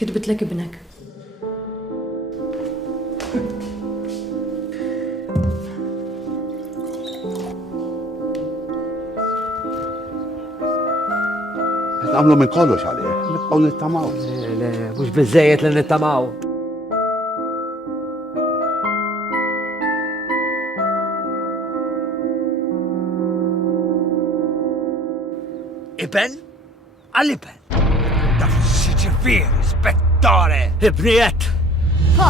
كتبت لك ابنك. نعملوا ما نقولوش عليه، نبقوا نتمعوا. لا مش بالزايد لنتمعوا. Iben? Għal-iben? Daf xieġifiri, spettore! Ibniet! Ha!